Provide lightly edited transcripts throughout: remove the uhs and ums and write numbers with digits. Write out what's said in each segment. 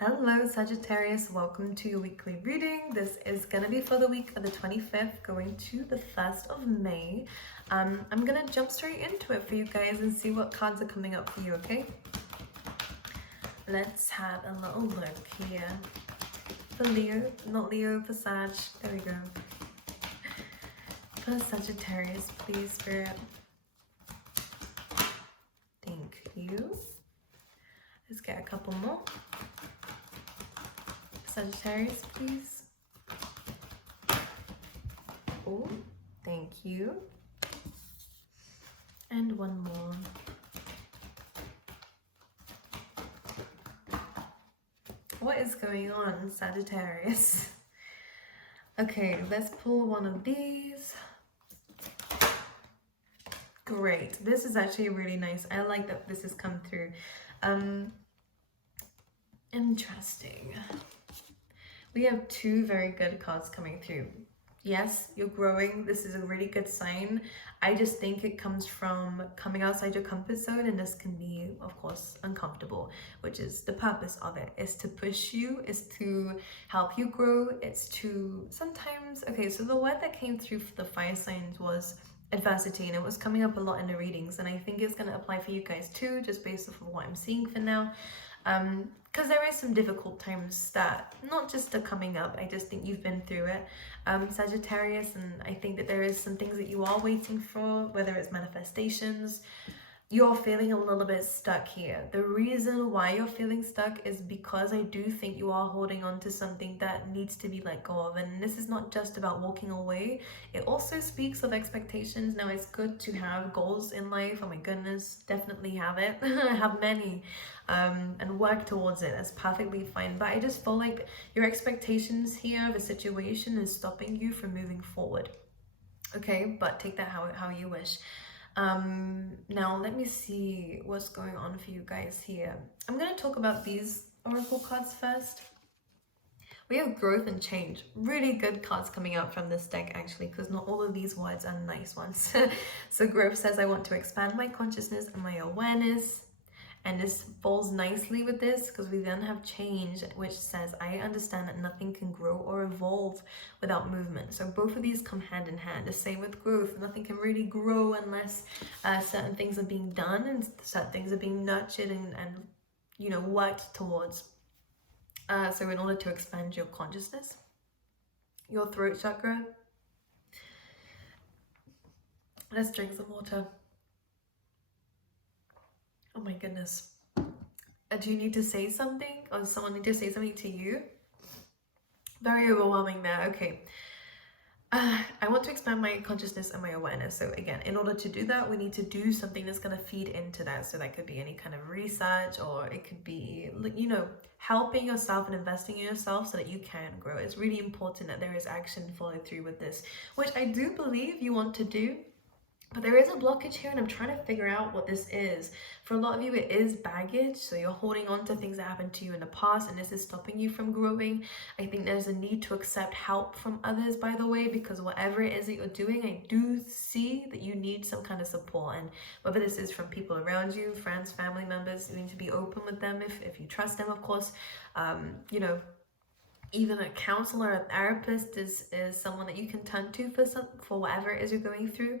Hello Sagittarius, welcome to your weekly reading. This is going to be for the week of the 25th going to the 1st of May. I'm going to jump straight into it for you guys and see what cards are coming up for you, okay? Let's have a little look here. For Leo, not Leo, for Sag. There we go. For Sagittarius, please, Spirit. Thank you. Let's get a couple more. Sagittarius, please. Oh, thank you. And one more. What is going on, Sagittarius? Okay, let's pull one of these. Great. This is actually really nice. I like that this has come through. Interesting. We have two very good cards coming through. Yes, you're growing. This is a really good sign. I just think it comes from coming outside your comfort zone, and this can be, of course, uncomfortable, which is the purpose of it, is to push you, is to help you grow. It's to sometimes, okay, so the word that came through for the fire signs was adversity, and it was coming up a lot in the readings, and I think it's going to apply for you guys too, just based off of what I'm seeing for now. Because there is some difficult times that not just are coming up, I just think you've been through it, Sagittarius, and I think that there is some things that you are waiting for, whether it's manifestations. You're feeling a little bit stuck here. The reason why you're feeling stuck is because I do think you are holding on to something that needs to be let go of, and this is not just about walking away. It also speaks of expectations. Now, it's good to have goals in life. Oh my goodness, definitely have it. Have many, and work towards it. That's perfectly fine, but I just feel like your expectations here of a situation is stopping you from moving forward. Okay, but take that how you wish. Now let me see what's going on for you guys here. I'm going to talk about these oracle cards first. We have growth and change. Really good cards coming out from this deck, actually, because not all of these words are nice ones. So growth says, I want to expand my consciousness and my awareness. And this falls nicely with this, because we then have change, which says, I understand that nothing can grow or evolve without movement. So both of these come hand in hand. The same with growth. Nothing can really grow unless certain things are being done and certain things are being nurtured and you know, worked towards. So in order to expand your consciousness, your throat chakra, let's drink some water. Oh my goodness. Do you need to say something? Or does someone need to say something to you? Very overwhelming there. Okay. I want to expand my consciousness and my awareness. So again, in order to do that, we need to do something that's going to feed into that. So that could be any kind of research, or it could be, you know, helping yourself and investing in yourself so that you can grow. It's really important that there is action followed through with this, which I do believe you want to do. But there is a blockage here, and I'm trying to figure out what this is. For a lot of you, it is baggage. So you're holding on to things that happened to you in the past, and this is stopping you from growing. I think there's a need to accept help from others, by the way, because whatever it is that you're doing, I do see that you need some kind of support. And whether this is from people around you, friends, family members, you need to be open with them if you trust them, of course. You know, even a counselor, a therapist is someone that you can turn to for whatever it is you're going through.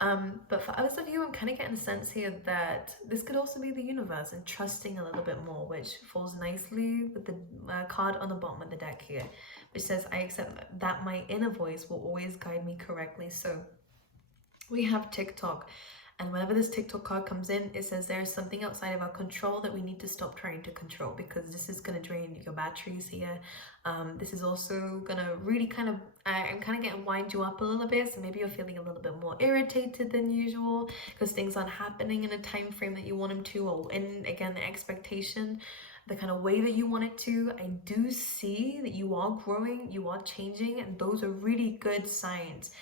But for others of you, I'm kind of getting a sense here that this could also be the universe and trusting a little bit more, which falls nicely with the card on the bottom of the deck here, which says, I accept that my inner voice will always guide me correctly. So we have TikTok. And whenever this TikTok card comes in, it says there is something outside of our control that we need to stop trying to control, because this is going to drain your batteries here. This is also going to really kind of, I'm kind of getting wind you up a little bit. So maybe you're feeling a little bit more irritated than usual because things aren't happening in a time frame that you want them to, or in, again, the expectation, the kind of way that you want it to. I do see that you are growing, you are changing, and those are really good signs.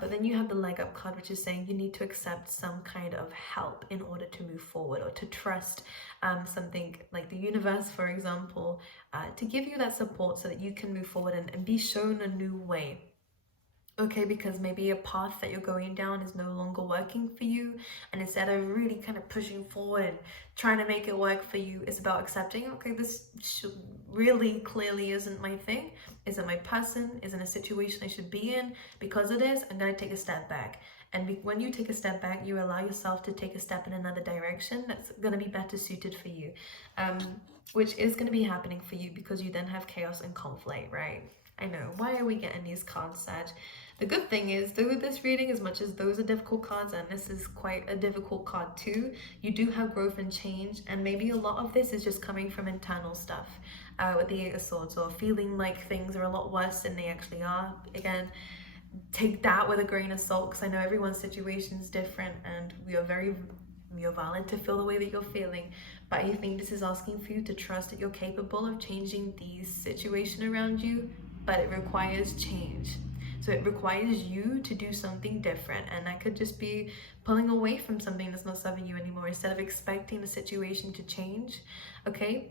But then you have the leg up card, which is saying you need to accept some kind of help in order to move forward, or to trust something like the universe, for example, to give you that support so that you can move forward and be shown a new way. Okay, because maybe a path that you're going down is no longer working for you, and instead of really kind of pushing forward, trying to make it work for you, it's about accepting, okay, this really clearly isn't my thing, isn't my person, isn't a situation I should be in. Because it is, I'm going to take a step back. And when you take a step back, you allow yourself to take a step in another direction that's going to be better suited for you, which is going to be happening for you because you then have chaos and conflict, right? I know, why are we getting these cards, Sag? The good thing is, though, with this reading, as much as those are difficult cards, and this is quite a difficult card too, you do have growth and change, and maybe a lot of this is just coming from internal stuff with the Eight of Swords, or feeling like things are a lot worse than they actually are. Again, take that with a grain of salt, because I know everyone's situation is different, and you're valid to feel the way that you're feeling. But I think this is asking for you to trust that you're capable of changing the situation around you, but it requires change. So it requires you to do something different, and that could just be pulling away from something that's not serving you anymore instead of expecting the situation to change, okay,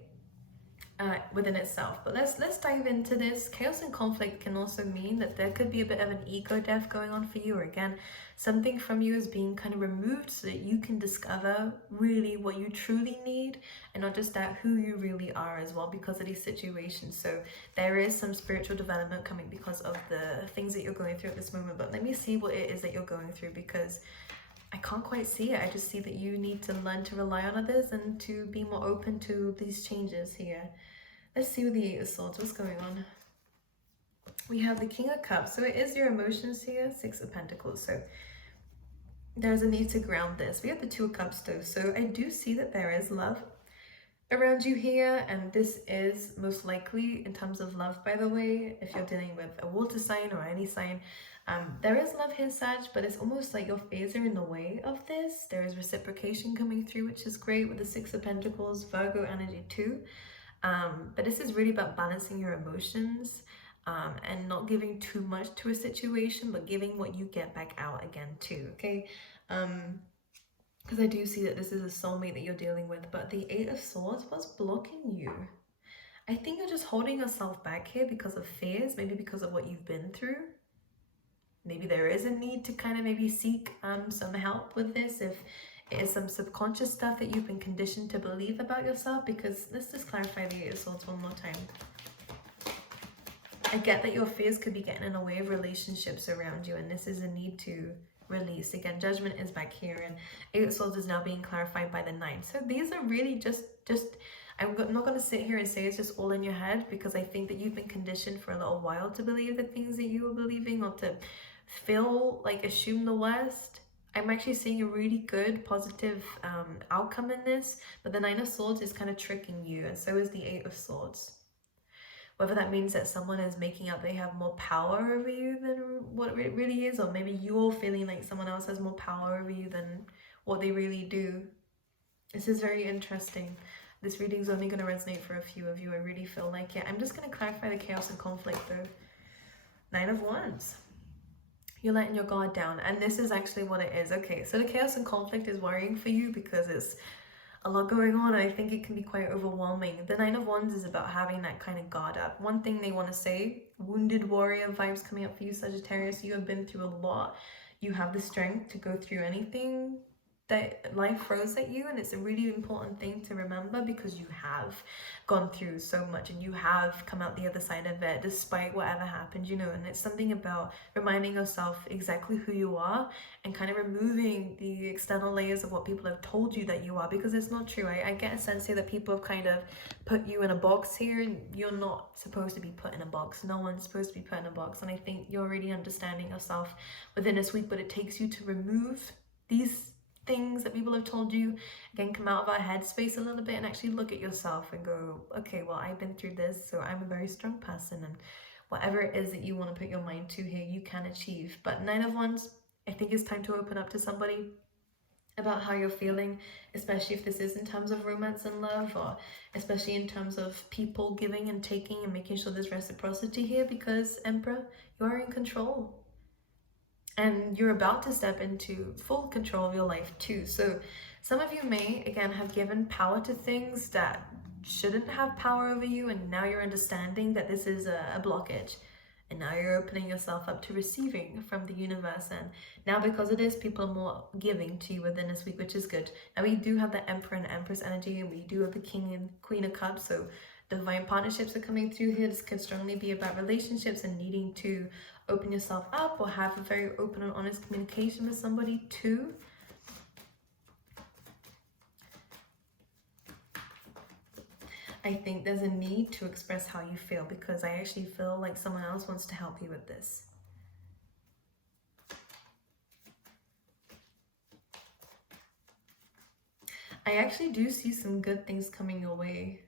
within itself. But let's dive into this. Chaos and conflict can also mean that there could be a bit of an ego death going on for you, or again, something from you is being kind of removed so that you can discover really what you truly need, and not just that, who you really are as well, because of these situations. So there is some spiritual development coming because of the things that you're going through at this moment. But let me see what it is that you're going through, because I can't quite see it. I just see that you need to learn to rely on others and to be more open to these changes here. Let's see with the Eight of Swords, what's going on. We have the King of Cups, so it is your emotions here, Six of Pentacles, so there's a need to ground this. We have the Two of Cups though, so I do see that there is love around you here, and this is most likely in terms of love, by the way, if you're dealing with a water sign or any sign, there is love here, Sag, but it's almost like your phase are in the way of this. There is reciprocation coming through, which is great with the Six of Pentacles, Virgo energy too. But this is really about balancing your emotions and not giving too much to a situation, but giving what you get back out again too, okay? Because I do see that this is a soulmate that you're dealing with, but the Eight of Swords, what's blocking you? I think you're just holding yourself back here because of fears, maybe because of what you've been through. Maybe there is a need to kind of maybe seek some help with this, if it is some subconscious stuff that you've been conditioned to believe about yourself. Because let's just clarify the Eight of Swords one more time. I get that your fears could be getting in the way of relationships around you, and this is a need to release. Again, Judgment is back here, and Eight of Swords is now being clarified by the Nine. So these are really just I'm not going to sit here and say it's just all in your head, because I think that you've been conditioned for a little while to believe the things that you were believing, or to feel like assume the worst. I'm actually seeing a really good positive outcome in this, but the Nine of Swords is kind of tricking you, and so is the Eight of Swords. Whether that means that someone is making out they have more power over you than what it really is, or maybe you're feeling like someone else has more power over you than what they really do. This is very interesting. This reading's only going to resonate for a few of you. I really feel like it. I'm just going to clarify the chaos and conflict though. Nine of Wands. You're letting your guard down, and this is actually what it is. Okay, so the chaos and conflict is worrying for you because it's a lot going on, and I think it can be quite overwhelming. The Nine of Wands is about having that kind of guard up. One thing they want to say, wounded warrior vibes coming up for you, Sagittarius. You have been through a lot. You have the strength to go through anything that life throws at you, and it's a really important thing to remember, because you have gone through so much and you have come out the other side of it despite whatever happened, you know. And it's something about reminding yourself exactly who you are, and kind of removing the external layers of what people have told you that you are, because it's not true. I get a sense here that people have kind of put you in a box here, and you're not supposed to be put in a box. No one's supposed to be put in a box, and I think you're already understanding yourself within this week. But it takes you to remove these things that people have told you. Again, come out of our headspace a little bit and actually look at yourself and go, okay, well, I've been through this, so I'm a very strong person, and whatever it is that you want to put your mind to here, you can achieve. But Nine of Wands, I think it's time to open up to somebody about how you're feeling, especially if this is in terms of romance and love, or especially in terms of people giving and taking and making sure there's reciprocity here, because Emperor, you are in control. And you're about to step into full control of your life too. So some of you may, again, have given power to things that shouldn't have power over you, and now you're understanding that this is a blockage, And now you're opening yourself up to receiving from the universe. And now because of this, people are more giving to you within this week, which is good. And we do have the Emperor and Empress energy, and we do have the King and Queen of Cups. So divine partnerships are coming through here. This could strongly be about relationships and needing to open yourself up or have a very open and honest communication with somebody too. I think there's a need to express how you feel, because I actually feel like someone else wants to help you with this. I actually do see some good things coming your way.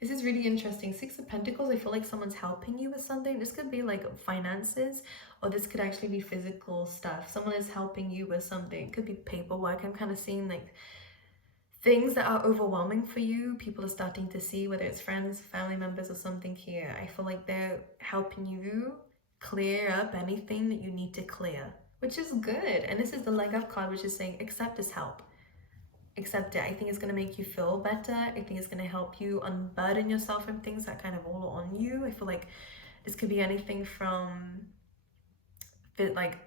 This is really interesting. 6 of Pentacles, I feel like someone's helping you with something. This could be like finances, or this could actually be physical stuff. Someone is helping you with something. It could be paperwork. I'm kind of seeing like things that are overwhelming for you. People are starting to see, whether it's friends, family members, or something here. I feel like they're helping you clear up anything that you need to clear, which is good. And this is the leg up card, which is saying accept this help. Accept it. I think it's going to make you feel better. I think it's going to help you unburden yourself from things that kind of all on you. I feel like this could be anything from like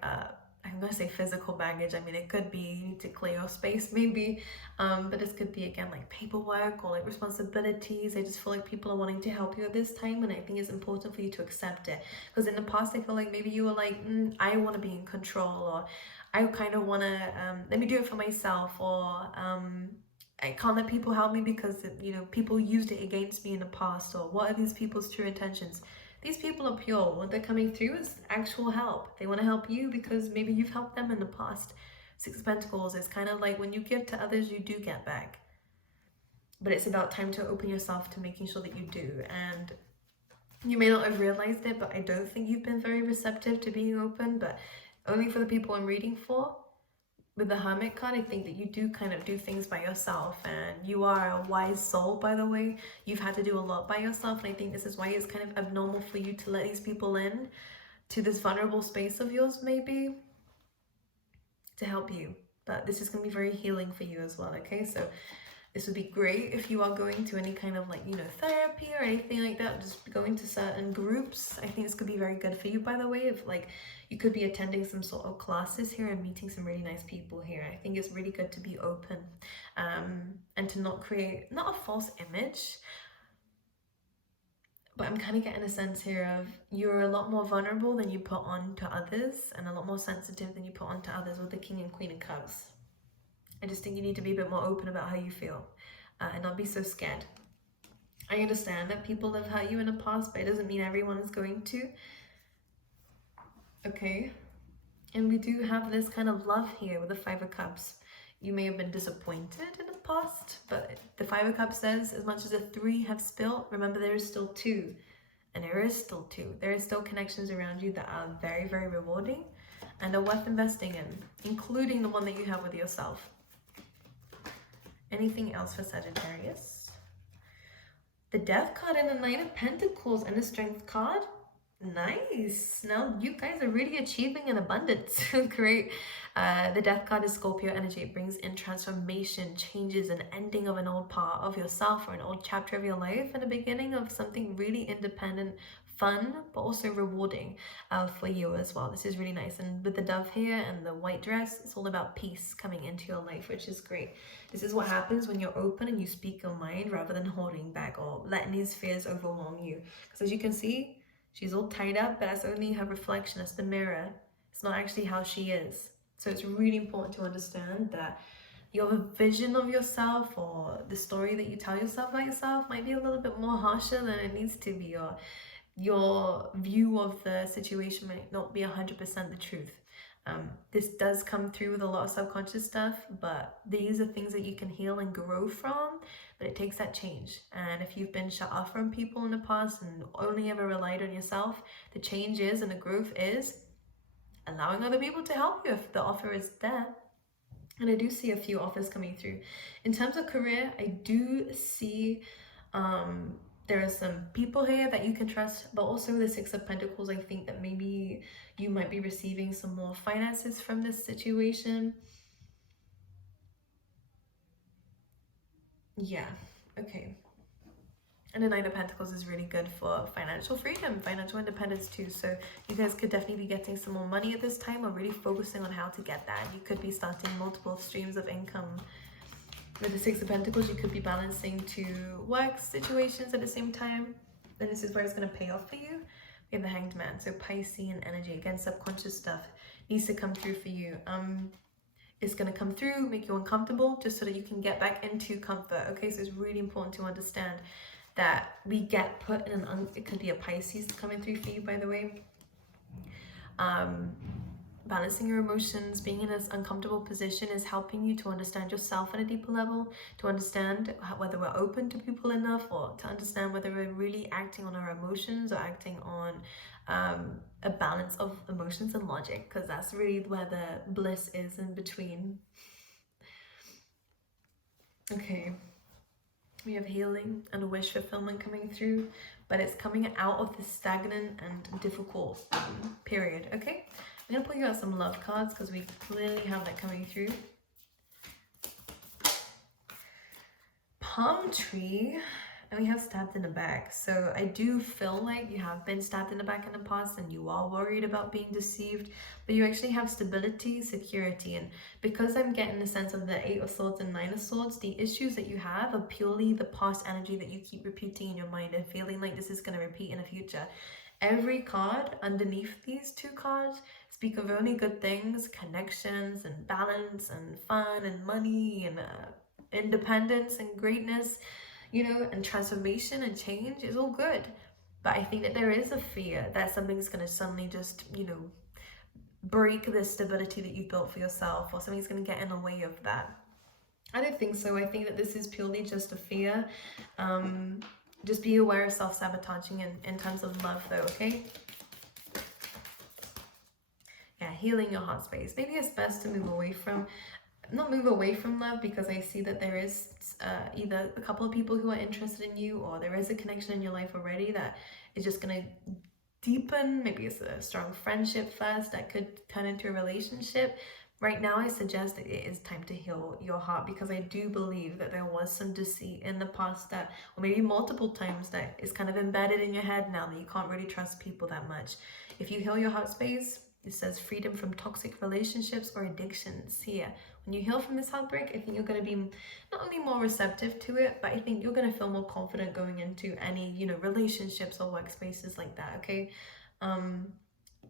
I'm gonna say physical baggage. I mean, it could be you need to clear your space maybe, but this could be again like paperwork or like responsibilities. I just feel like people are wanting to help you at this time, and I think it's important for you to accept it, because in the past I feel like maybe you were like, I want to be in control, or I kind of want to let me do it for myself, or I can't let people help me because you know people used it against me in the past, or what are these people's true intentions? These people are pure. What they're coming through is actual help. They want to help you because maybe you've helped them in the past. 6 of Pentacles is kind of like when you give to others, you do get back. But it's about time to open yourself to making sure that you do. And you may not have realized it, but I don't think you've been very receptive to being open, but only for the people I'm reading for. With the Hermit card, I think that you do kind of do things by yourself, and you are a wise soul, by the way. You've had to do a lot by yourself, and I think this is why it's kind of abnormal for you to let these people in to this vulnerable space of yours, maybe, to help you. But this is going to be very healing for you as well, okay? So this would be great if you are going to any kind of like, you know, therapy or anything like that, just going to certain groups. I think this could be very good for you, by the way, if like you could be attending some sort of classes here and meeting some really nice people here. I think it's really good to be open and to not create, not a false image, but I'm kind of getting a sense here of you're a lot more vulnerable than you put on to others, and a lot more sensitive than you put on to others with the King and Queen of Cups. I just think you need to be a bit more open about how you feel and not be so scared. I understand that people have hurt you in the past, but it doesn't mean everyone is going to. Okay. And we do have this kind of love here with the 5 of Cups. You may have been disappointed in the past, but the 5 of Cups says as much as the 3 have spilt, remember there is still 2. And there is still 2. There is still connections around you that are very, very rewarding and are worth investing in, including the one that you have with yourself. Anything else for Sagittarius? The Death card and the Knight of Pentacles and the Strength card. Nice. Now you guys are really achieving an abundance. Great. The Death card is Scorpio energy. It brings in transformation, changes, and ending of an old part of yourself or an old chapter of your life, and the beginning of something really independent, fun, but also rewarding for you as well. This is really nice. And with the dove here and the white dress, it's all about peace coming into your life, which is great. This is what happens when you're open and you speak your mind rather than holding back or letting these fears overwhelm you. Because as you can see, she's all tied up, but that's only her reflection. That's the mirror. It's not actually how she is. So it's really important to understand that your vision of yourself or the story that you tell yourself about yourself might be a little bit more harsher than it needs to be, or your view of the situation might not be 100% the truth. This does come through with a lot of subconscious stuff, but these are things that you can heal and grow from, but it takes that change. And if you've been shut off from people in the past and only ever relied on yourself, the change is, and the growth is, allowing other people to help you if the offer is there. And I do see a few offers coming through. In terms of career, I do see there are some people here that you can trust, but also the 6 of Pentacles, I think that maybe you might be receiving some more finances from this situation. Yeah, okay. And the Nine of Pentacles is really good for financial freedom, financial independence too. So you guys could definitely be getting some more money at this time, or really focusing on how to get that. You could be starting multiple streams of income. With the Six of Pentacles, you could be balancing two work situations at the same time. And this is where it's going to pay off for you. We have the Hanged Man. So Piscean energy, again, subconscious stuff needs to come through for you. It's going to come through, make you uncomfortable, just so that you can get back into comfort. Okay, so it's really important to understand that we get put in it could be a Pisces coming through for you, by the way. Balancing your emotions, being in this uncomfortable position is helping you to understand yourself on a deeper level, to understand whether we're open to people enough, or to understand whether we're really acting on our emotions or acting on a balance of emotions and logic, because that's really where the bliss is, in between. Okay, we have healing and a wish fulfillment coming through, but it's coming out of this stagnant and difficult period. Okay, I'm gonna pull you out some love cards because we clearly have that coming through. Palm tree, and we have stabbed in the back. So I do feel like you have been stabbed in the back in the past and you are worried about being deceived, but you actually have stability, security. And because I'm getting the sense of the Eight of Swords and Nine of Swords, the issues that you have are purely the past energy that you keep repeating in your mind and feeling like this is going to repeat in the future. Every card underneath these two cards speak of only good things, connections and balance and fun and money and independence and greatness, you know, and transformation and change is all good. But I think that there is a fear that something's going to suddenly just, you know, break the stability that you built for yourself, or something's going to get in the way of that. I don't think so. I think that this is purely just a fear. Just be aware of self-sabotaging in terms of love though, okay? Yeah, healing your heart space. Maybe it's best to move away from, not move away from love, because I see that there is either a couple of people who are interested in you, or there is a connection in your life already that is just going to deepen. Maybe it's a strong friendship first that could turn into a relationship. Right now, I suggest that it is time to heal your heart, because I do believe that there was some deceit in the past that, or maybe multiple times, that is kind of embedded in your head now that you can't really trust people that much. If you heal your heart space, it says freedom from toxic relationships or addictions here. When you heal from this heartbreak, I think you're going to be not only more receptive to it, but I think you're going to feel more confident going into any, you know, relationships or workspaces like that, okay?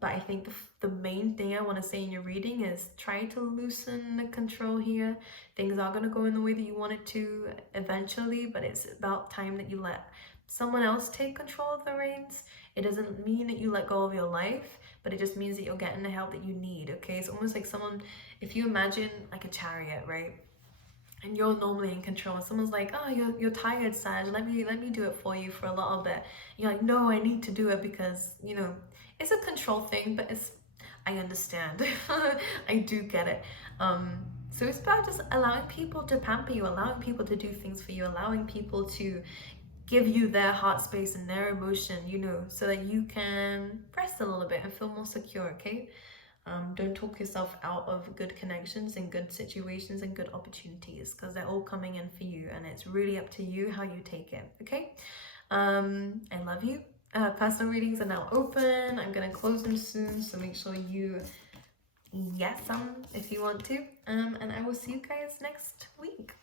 But I think the main thing I want to say in your reading is try to loosen the control here. Things are going to go in the way that you want it to eventually, but it's about time that you let someone else take control of the reins. It doesn't mean that you let go of your life, but it just means that you're getting the help that you need, okay? It's almost like someone, if you imagine like a chariot, right? And you're normally in control, and someone's like, oh, you're tired, Sag, let me do it for you for a little bit. And you're like, no, I need to do it because, you know, it's a control thing, but I understand. I do get it. So it's about just allowing people to pamper you, allowing people to do things for you, allowing people to give you their heart space and their emotion, you know, so that you can rest a little bit and feel more secure, okay? Don't talk yourself out of good connections and good situations and good opportunities, because they're all coming in for you, and it's really up to you how you take it, okay? I love you. Personal readings are now open. I'm gonna close them soon, so make sure you yes if you want to. And I will see you guys next week.